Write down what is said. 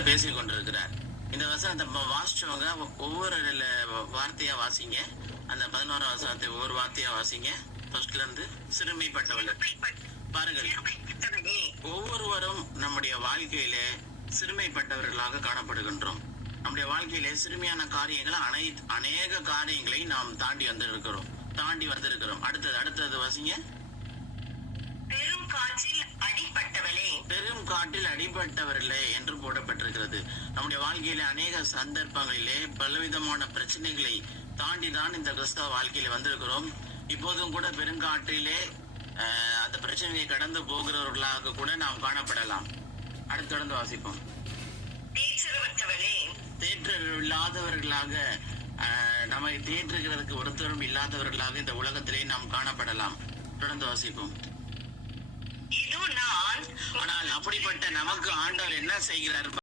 ஆண்டவர் பேசிக் கொண்டிருக்கிறார். இந்த வசனத்தை வாசிச்சவங்க ஒவ்வொரு வார்த்தையா வாசிங்க. அந்த 11ஆம் வசனத்தை ஒவ்வொரு வார்த்தையா வாசிங்க. ஃபர்ஸ்ட்ல இருந்து சிறுமைப்பட்டவர்கள். பாருங்கள், ஒவ்வொருவரும் நம்முடைய வாழ்க்கையிலே சிறுமைப்பட்டவர்களாக காணப்படுகின்றோம். நம்முடைய வாழ்க்கையிலே சிறுமியான காரியங்களை அநேக காரியங்களை நாம் தாண்டி வந்திருக்கிறோம். அடுத்தது வாசிங்க. பெரும் காற்றில் அடிபட்டவர்களே என்று போடப்பட்டிருக்கிறது. நம்முடைய வாழ்க்கையிலே அநேக சந்தர்ப்பங்களிலே பலவிதமான பிரச்சனைகளை தாண்டி தான் இந்த கிறிஸ்தவ வாழ்க்கையில வந்திருக்கிறோம். இப்போதும் கூட பெருங்காற்றிலே அந்த பிரச்சனையை கடந்து போகிறவர்களாக கூட நாம் காணப்படலாம். தொடர்ந்து வாசிப்போம். தேற்றவில்லாதவர்களாக, நம்மை தேற்றுகிறதுக்கு ஒருத்தரும் இல்லாதவர்களாக இந்த உலகத்திலே நாம் காணப்படலாம். தொடர்ந்து வாசிப்போம். ஆனால் அப்படிப்பட்ட நமக்கு ஆண்டவர் என்ன செய்கிறார்?